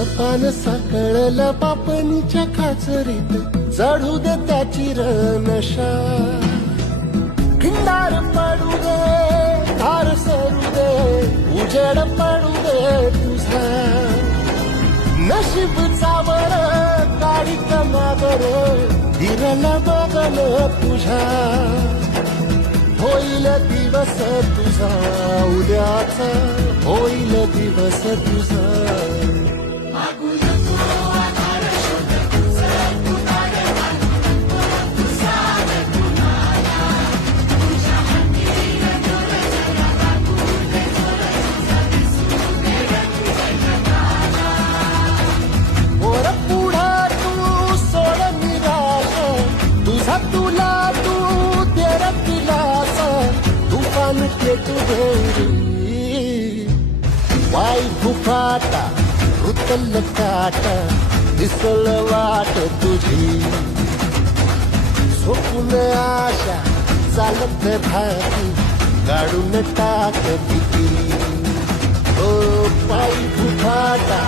पान साकळलं पापणीच्या खाचरीत चढू दे त्याची नशा खिंडार पडू दे धार सरू दे उजेड पडू दे तुझा नशीब चावळ काळी कमावर हिरल बघल तुझ्या होईल दिवस तुझा उद्याचा होईल दिवस तुझा तुला तू तेरा दिलास तुफान पेटू घेरी वाई फुफाटा रुतल काटा दिसल वाट तुझी स्वप्न आशा चालत भाती काढून टाक भीती ओ पायी फुफाटा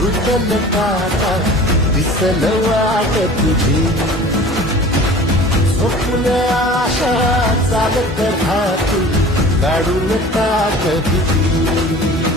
रुतल काटा दिसल वाट तुझी स्वप्न आशा चालत राहती काढून टाक भीती